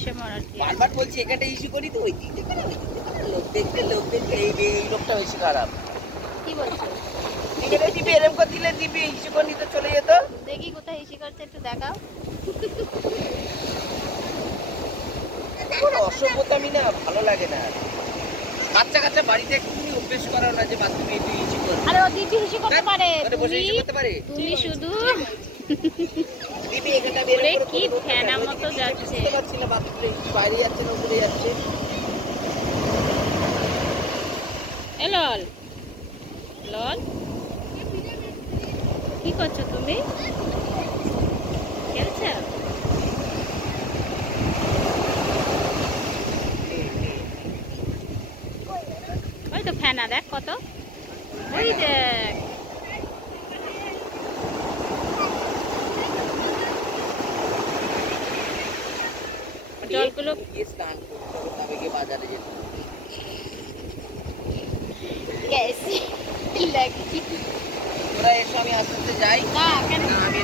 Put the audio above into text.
ASMR আর কি। বারবার বলছি এখানটা ইস্যু করি তো ওই দিকটা করে লোক দেখলে এই লোকটা বেশি খারাপ। কি বলছো? এখানে দিবি এরম করে দিলে দিবি ইস্যু করে নিতে চলে যেত। দেখি কোথায় ইসি করছে একটু দেখাও। কোনো অসভ্যতামি না ভালো লাগে না। বাচ্চা কাচ্চা বাড়িতে একটুখানি অভ্যেস করাও না যে বাথরুমে একটু ইস্যু করবে। আরে ও দিদি হিসি করতে পারে, ওটা বসে ইস্যু করতে পারে? তুমি শুধু দিবি এখানটা বের ওরে করে কি ফ্যানা মতো যাচ্ছে। বুঝতে পারছি না বাথরুমে বাইরে যাচ্ছে না উপরে যাচ্ছে। এ লল লল কি করছো তুমি? খেলছো? ওই তো ফ্যানা দেখ কত, ওই দেখ। জলগুলো গিয়ে স্নান করতে হবে তবে গিয়ে বাজারে যেতে হবে। कैसी लगी তোরা এসো আমি আস্তে আস্তে যাই। না কেন না আমি